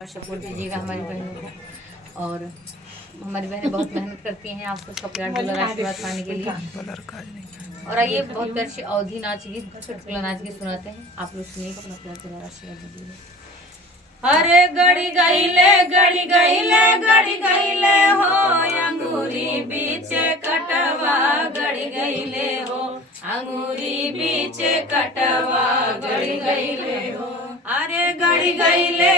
Support दीजिएगा हमारी बहनों को। और हमारी बहनें बहुत मेहनत करती हैं आप सबका प्यार दुलार आशीर्वाद पाने के लिए। और आइए बहुत प्यार से अवधि नाच गीत चुटकुला नाच गीत सुनाते हैं, आप लोग सुनिए, अपना प्यार दुलार आशीर्वाद दीजिए। अरे गड़ी गईले हो अंगूरी बीच कटवा, गड़ी गईले हो अंगूरी बीच कटवा, गड़ी गईले हो। अरे गड़ी गईले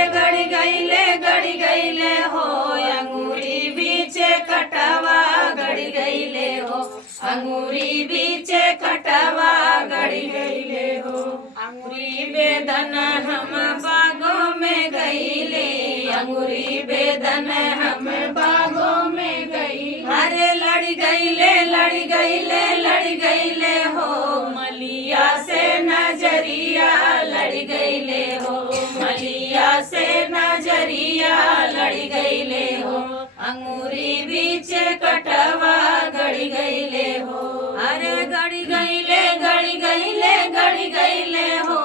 हो अंगूरी बीच कटवा, गड़ी गईले हो अंगूरी बीच कटवा, गड़ी गईले हो। अंगूरी बेदन हम बागों में गईले, अंगूरी बेदन हम बागों में गईले। अरे लड़ी गईले हो मलिया से नजरिया, लड़ी गईले हो मलिया से नजरिया, लड़ी गईले हो अंगूरी बीच कटवा, गड़ी गईले हो। अरे गड़ी गईले हो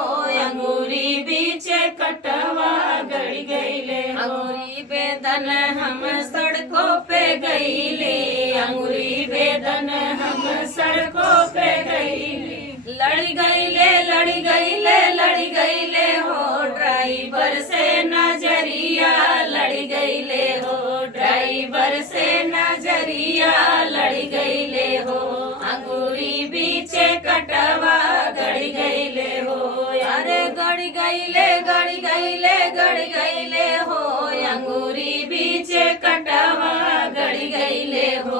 अंगूरी बीच कटवा, गड़ी गईले हो। अंगूरी बेदन हम सड़कों पे गईले, अंगूरी बेदन हम सड़कों पे गईले। लड़ी गईले हो ड्राइवर से नजरिया, लड़ी गईले हो ड्राइवर से नजरिया, लड़ी गईले हो अंगूरी बीच कटवा, गड़ी गईले हो। अरे गड़ी गईले हो अंगूरी बीच कटवा, गड़ी गईले हो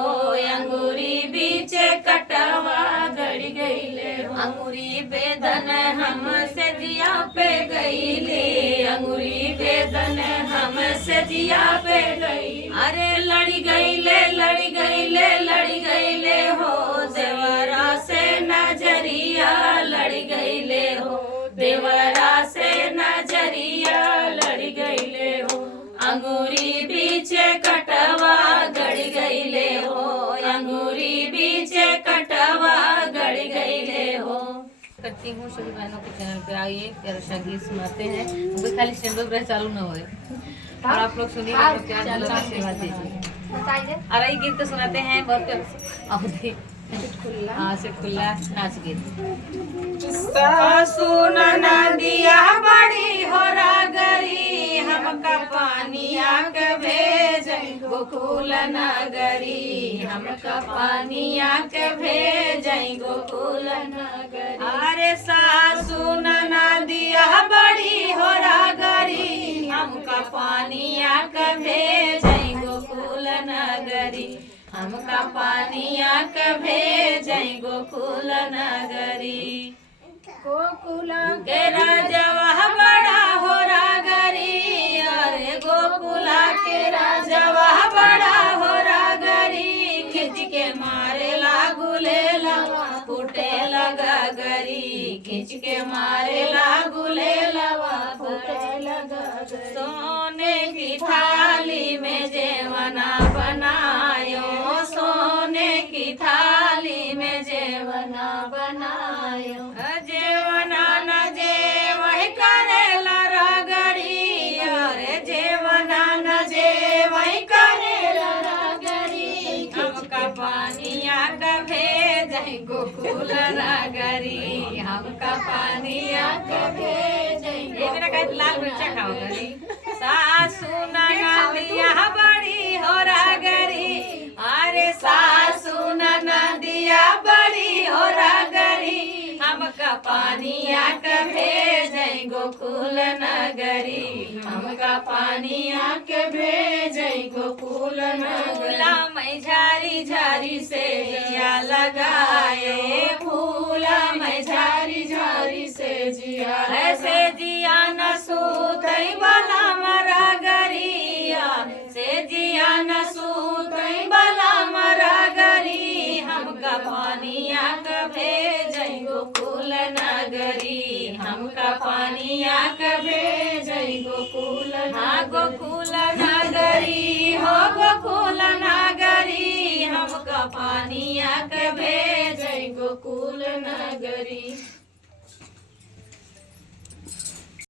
अंगूरी बीच कटवा, गड़ी गईले हो। अंगूरी बेदन हम सजिया पे गईले, अंगूरी बेदन हम सजिया पे गई। अरे लड़ी गईले हो देवरा से नजरिया, लड़ी गईले हो देवरा से नजरिया, लड़ी गईले हो अंगूरी बीच कटवा, गड़ी गईले हो अंगूरी बीच कटवा, गड़ी गईले हो। करती हूँ सभी बहनों के चैनल पे आइए प्यारा सा गीत सुनाते हैं, मुझे खाली स्टैंड अप चालू ना होए और आप लोग सुनिए, प्यार दुलार आशीर्वाद दीजिए। और ये गीत तो सुनाते हैं बहुत अवधि चुटकुला नाच गीत। सासू नदिया बड़ी हो रागरी, हमका पानिया के भेज गोकुल नगरी, हमका पानिया के भेज गोकुल नगरी। अरे सासू नदिया बड़ी हो रागरी, हमका पानिया के भेज गोकुल नगरी, हमका पानिया के भेज गोकुल नगरी। गोकुल के राजवा बड़ा हो रागरी, अरे गोकुला के राजवा बड़ा हो रागरी, खिंच के मारे लागुले लवा फूटे लगा गरी, खिंच के मारे लागुले लवा फूटे लगा गरी। सोने की थाली में जेवना बनायो, सोने की थाली में जेवना बनायो, जेवना न जे वही करेला रागरी, अरे जेवना न जे वही करेला रागरी, हमका पानिया का भेज गोकुल नगरी, हमका पानिया का भेज। ये मेरा कहते लाल मिर्चा खाओ गरी। सासू नदिया बड़ी हो रागरी, अरे सासू नदिया बड़ी हो रागरी, हमका पानिया के भेज गोकुल नगरी, हमका पानिया के भेज गोकुल नगरी। मैं झारी झारी से जिया लगाए, फूला मैं झारी झारी से जिया, ऐसे जिया न सूतई बला मरा गरिया, से जिया न सूतई बला मरा गरी, हमका पानिया के भेज गोकुल नगरी, हमका पानिया के भेज गोकुल। हाँ गोकुल नगरी हो गोकुल नगरी, हमका पानिया के भेज गोकुल नगरी।